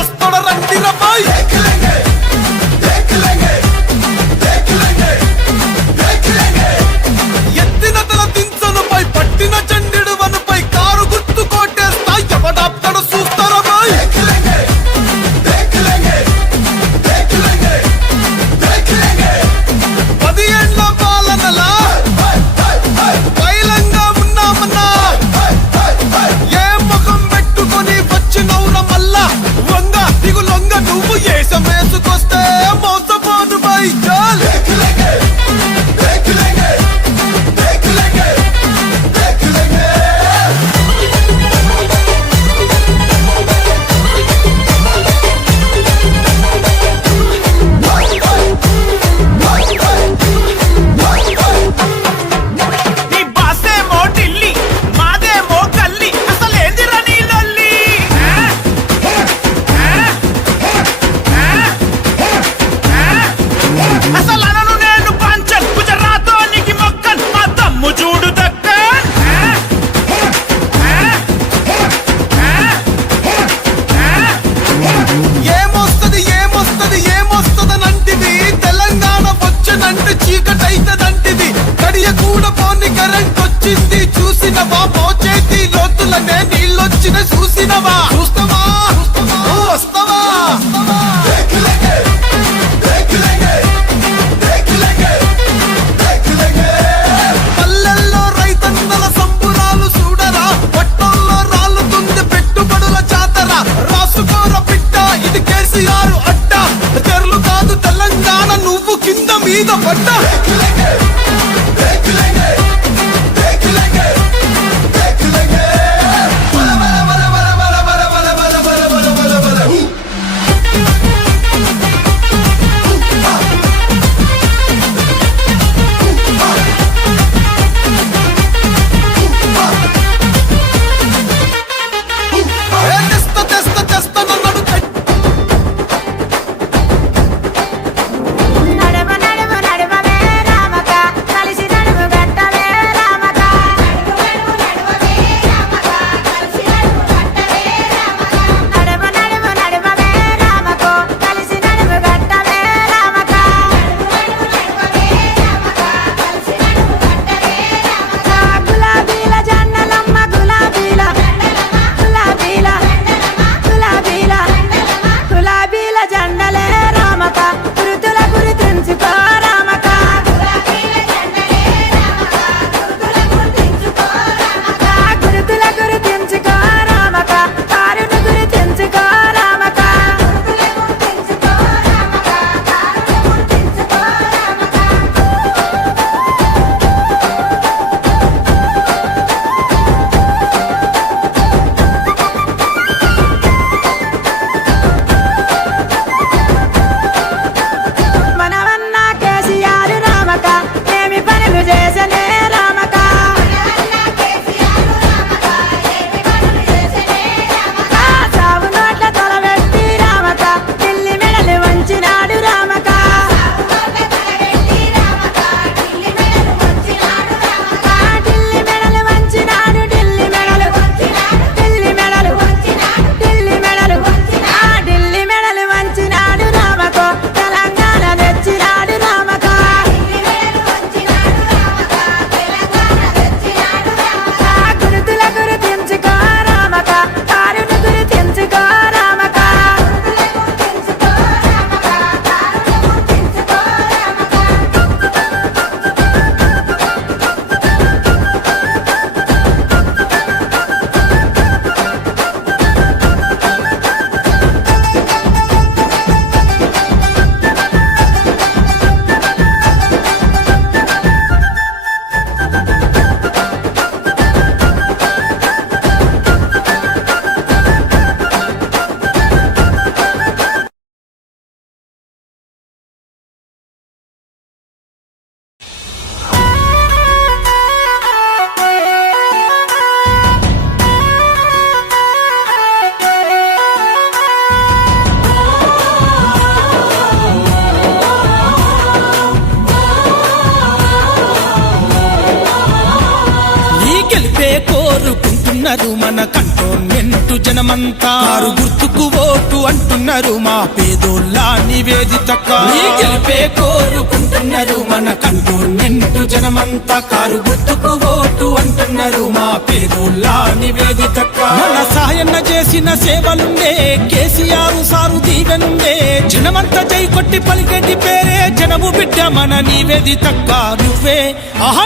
సస్తడ రండి రబాయ్ ఎత్తిన తల దించనుపై పట్టిన చండిడు వనుపై కారు గుర్తు కోటేస్తా ఎవడాప్తడు చూస్తారా బాయ్ నువ్వు ఏసమేసుకొస్తే మోసపోను బై చాల్ చూసినవా మోచేతి లోతులనే నీళ్ళొచ్చిన చూసినవా చూస్తావా వస్తావా పల్లెల్లో రైతన్నల సంబురాలు చూడరా పట్టణంలో రాళ్ళుతుంది పెట్టుబడుల జాతర రాసుకోర బిడ్డ ఇది కేసీఆర్ అడ్డ తెరలు కాదు తెలంగాణ నువ్వు కింద మీద పడ్డా కోరుకుంటున్నారు మన కంటోన్మెంట్ జనమంతా కారు గుర్తుకు ఓటు అంటున్నారు మా పేదోళ్ళ నివేదితక్క గెలిపే కోరుకుంటున్నారు మన కంటోన్మెంట్ జనమంతా కారు గుర్తుకు ఓటు అంటున్నారు మా పేదోళ్ళ నివేదితక్క మన సాయన్న చేసిన సేవలుండే కేసీఆర్ సారు దీవెనుండే జనమంతా జై కొట్టి పలికేటి పేరే జనము బిడ్డ మన నివేదితక్క నువ్వే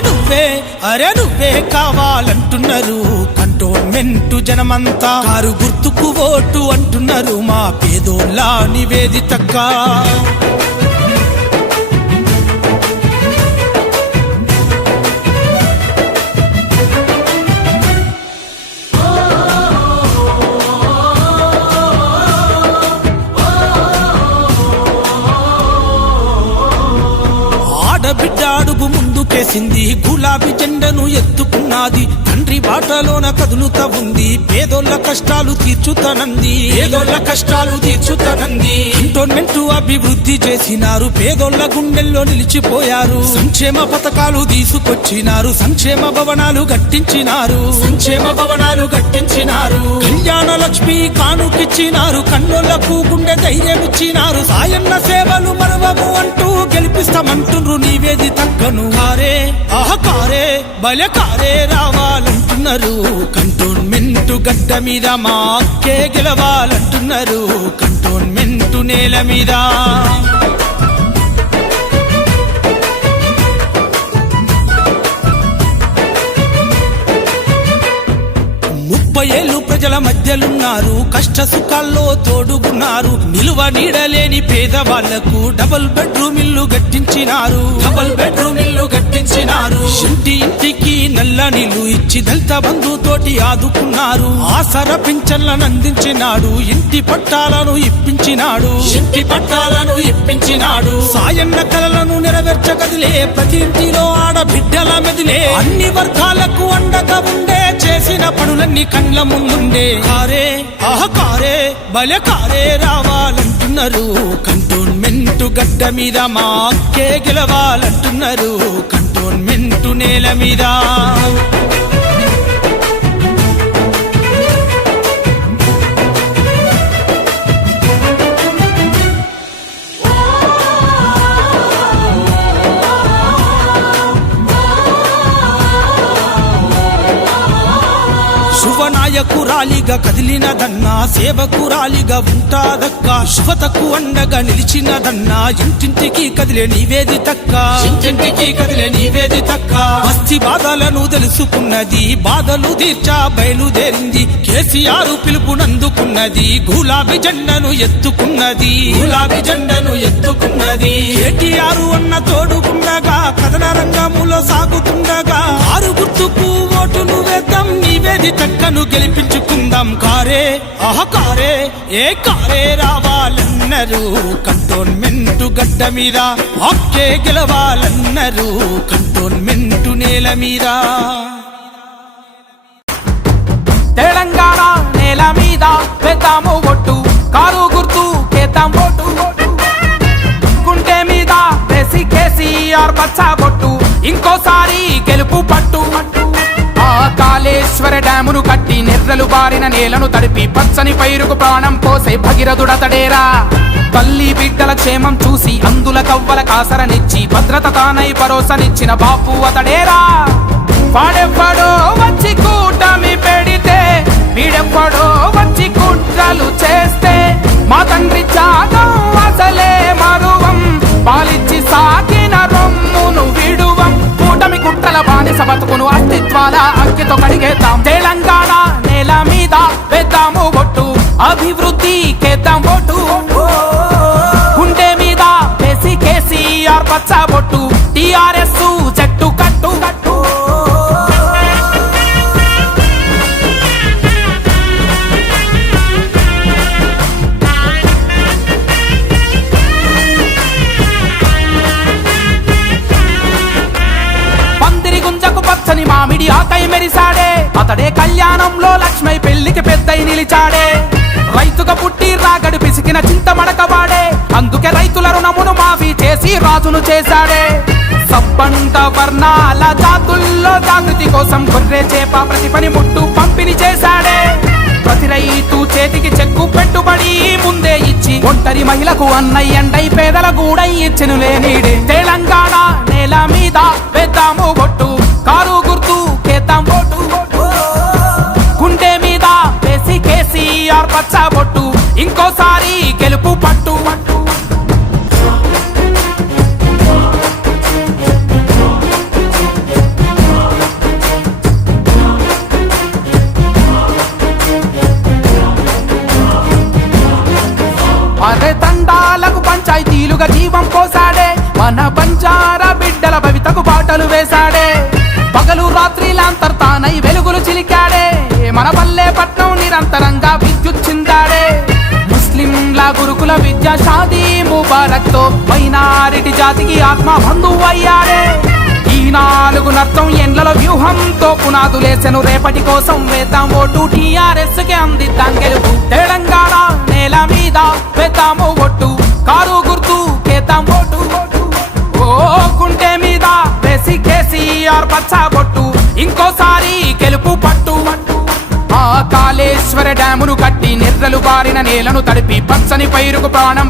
నువ్వే అరే నువ్వే కావాలంటున్నారు కంటోన్మెంట్ జనమంతా కారు గుర్తుకు ఓటు అంటున్నారు మా పేదోళ్ళ నివేదితక్క బిడ్డ అడుగు ముందుకేసింది గులాబీ జెండను ఎత్తుకున్నది తండ్రి బాటలోన కదులుతా ఉంది పేదోళ్ళ కష్టాలు తీర్చుతానంది కంటోన్మెంట్ అభివృద్ధి చేసినారు పేదోళ్ళ గుండెల్లో నిలిచిపోయారు సంక్షేమ పథకాలు తీసుకొచ్చినారు సంక్షేమ భవనాలు కట్టించినారు కళ్యాణ లక్ష్మి కానుకిచ్చినారు కన్నోళ్లకు గుండె ధైర్యం ఇచ్చినారు సాయన్న సేవలు మరవము అంటూ గెలిపిస్తామంటున్నారు నివేదితక్కను కారే భలే కారే రావాలంటున్నారు కంటోన్మెంట్ గడ్డ మీద మా అక్కే గెలవాలంటున్నారు కంటోన్మెంట్ నేల మీద 30 ఏళ్ళు ప్రజల మధ్యలున్నారు కష్ట సుఖాల్లో తోడుగున్నారు నిలువ నీడలేని పేదవాళ్లకు డబుల్ బెడ్రూమ్ ఇల్లు కట్టించినారు ఇంటికి నల్ల నీళ్లు ఇచ్చి దళిత బంధు తోటి ఆదుకున్నారు ఆసర పింఛన్లను అందించినాడు ఇంటి పట్టాలను ఇప్పించినాడు సాయన్న కలలను నెరవేర్చగదిలే ప్రతి ఇంటిలో ఆడబిడ్డల మెదిలే అన్ని వర్గాలకు అండగా ఉండే చేసిన పనులన్నీ కండ్ల ముందుండే కారే భలే కారే రావాలంటున్నారు కంటోన్మెంట్ గడ్డ మీద మా అక్కే గెలవాలంటున్నారు కంటోన్మెంట్ నేల మీద శుభనాయకురాలిగా కదిలినదన్నా సేవకురాలిగా ఉంటాదక్క శుభతకు అండగా నిలిచినదన్నా ఇంటింటికి కదిలే నివేదితక్క మస్తి బాధలను తెలుసుకున్నది బాధలు తీర్చా బయలుదేరింది కేసీఆర్ పిలుపునందుకున్నది గులాబీ జెండను ఎత్తుకున్నది కేటీఆర్ అన్న తోడుకుండగా కథన రంగములో సాగుతుండగా ఆరు గుర్తుకు ఓటును వేద్దాం నివేదితక్కను గెలిపించుకుందాం కారే కారే రావాలన్నారు కంటోన్మెంట్ గడ్డ మీద అక్కే గెలవాలన్నారు కంటోన్మెంట్ నేల మీద తెలంగాణ నేల మీద వేద్దాము ఒట్టు కారు గుర్తు కేద్దాం ఓటు గుండె మీద వేసి కేసీఆర్ పచ్చబొట్టు ఇంకోసారి గెలుపు పట్టు కాళేశ్వర డ్యామును కట్టి నెర్రలు బారిన నేలను తడిపి పచ్చని పైరుకు ప్రాణం పోసే భగీరథుడతడేరా తల్లి బిడ్డల క్షేమం చూసి అందుల కవ్వల కాసరనిచ్చి భద్రత తానై భరోసనిచ్చిన బాపు అతడేరా వాడెవ్వడో వచ్చి కూటమి పెడితే వీడెవ్వడో వచ్చి కుట్రలు చేస్తే మా తండ్రి త్యాగం అసలే మరువం పాలిచ్చి సాగిన రొమ్మును విడువం కూటమి కుట్రల బానిస బతుకును అస్తిత్వాల అంకితో కడిగేద్దాం తెలంగాణ నేల మీద వేద్దాము ఒట్టు అభివృద్ధి కేద్దాం ఓటు గుండె మీద వేసి కేసీఆర్ పచ్చబొట్టు టిఆర్ఎస్ చెట్టు కట్టు పచ్చని మామిడి ఆకై మెరిసాడే అతడే కళ్యాణంలో లక్ష్మై పెళ్లికి పెద్దై నిలిచాడే రైతుగా పుట్టి రాగడి పిసికిన చింతమడకవాడే అందుకే రైతుల రుణమును మాఫీ చేసి రాజును చేశాడే సబ్బండ వర్ణాల జాతుల్లో జాగృతి కోసం గొర్రె చేప ప్రతి పని ముట్టు పంపిణీ చేశాడే ప్రతి రైతు చేతికి చెక్కు పెట్టుబడి ముందే ఇచ్చి ఒంటరి మహిళకు అన్నయ్యండై పేదల గూడై ఇచ్చెను లేనీడే తెలంగాణ నేల మీద వేద్దాము బొట్టు కారు గుర్తు కేద్దాం ఓటు గుండె మీద వేసి కేసీఆర్ పచ్చ బొట్టు ఇంకోసారి గెలుపు పట్టు అరే తండాలకు పంచాయతీలుగా జీవం పోసాడే మన బంజారా బిడ్డల భవితకు బాటలు వేశాడే పగలు రాత్రిలాంతర్తానై వెలుగులు చిలికాడే మన పల్లె పట్నం నిరంతరంగా విద్యుత్ చిందాడే ముస్లింల గురుకుల విద్య షాదీ ముబారక్ తో మైనారిటీ జాతికి ఆత్మ బంధువు అయ్యాడే ఈ 4 నర్థం ఎండ్ల వ్యూహంతో పునాదులేసెను రేపటి కోసం వేద్దాం ఓటు టీఆర్ఎస్ కి అందిద్దాం గెలుపు తెలంగాణ నేల మీద వేద్దాము ఒట్టు కారు గుర్తు కేద్దాం ఓటు ఓ గుండె మీద వేసి కేసీఆర్ పచ్చ బొట్టు ఇంకోసారి గెలుపు పట్టు ఆ కాళేశ్వర డ్యామును కట్టి నిర్రలు బారిన నేలను తడిపి పచ్చని పైరుకు ప్రాణం